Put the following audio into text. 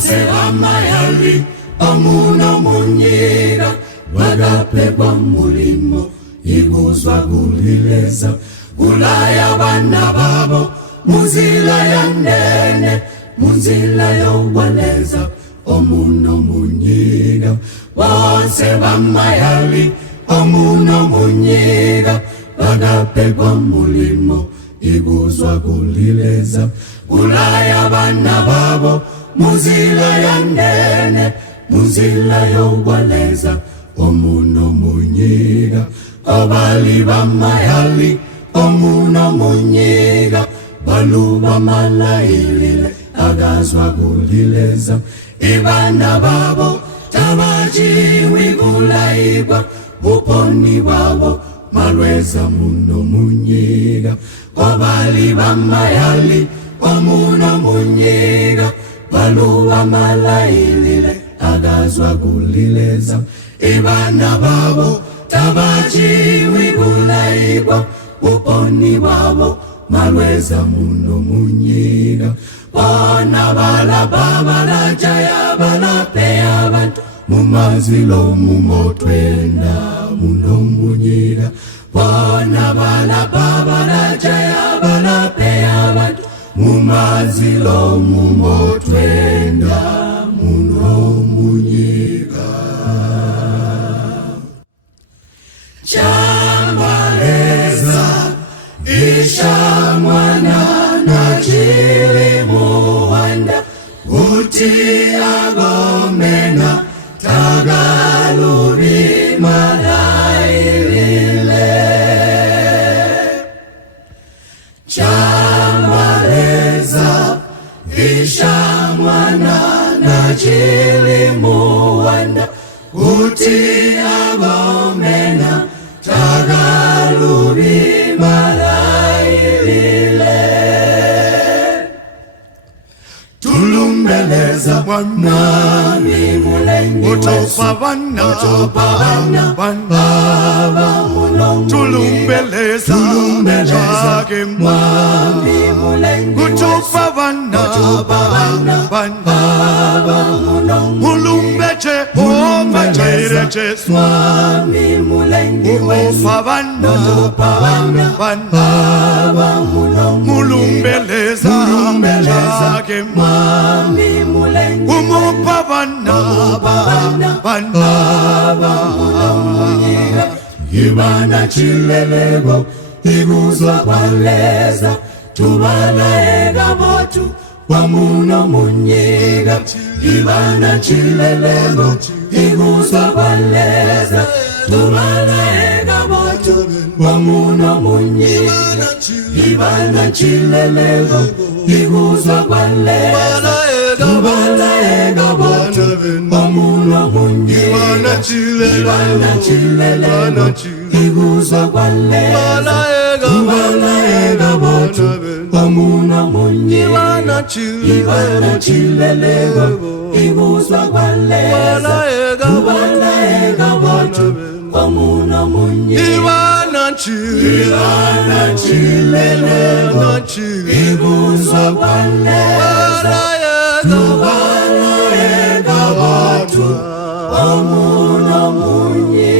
bose bamayali omuno munyiga bagapegwa mulimo iguzwa gulileza gulaya bana babo muzila ya nene muzila yowaleza omuno munyiga bose bamayali omuno munyiga bagapegwa mulimo iguzwa gulileza gulaya bana babo muzila ya nene muzila yowaleza omuno munyiga abali bamayali omuno munyiga baluba malailile agazwa gulileza ibana babo tabajiwi gulaibwa buponi babo malweza muno munyiga abali bamayali omuno munyiga baluba malailile agazwa gulileza ibana babo tabajiwi gulaibwa uponi babo malweza muno munyiga bona bala baba la jaya bala pe abantu mumazilo mumotwenda muno munyiga bona bala baba la jaya bala pe abantu mumazilo mumotwenda muno munyiga Chambaleza isha mwana na chili muwanda uti agomena tagaluri malailile Chambaleza isha mwana na chili muwanda uti agomena tagaluri malailile tulumbeleza mwami mulengi utopa bana baba mulongi tulumbeleza jage mwami mulengi utopa bana baba mulongi mulumbeche omeche mwami mulengi utopa bana baba mulongi mulumbeleza jage mwami mulengi umupa bana mulongi ibana chilelego iguzwa kwaleza tubana ega botu wamuno munyiga ibana chilelego iguzwa kwaleza tubana ega botu wamuno munyiga ibana chilelego iguzwa kwaleza tubana ega botu wamuno munyiga ibana chilelego iguzwa kwaleza tubana ega botu wamuno munyiga ibana chilelego iguzwa kwaleza tubana ega botu wamuno munyiga ibana chilelego iguzwa kwaleza tubana ega botu wamuno munyiga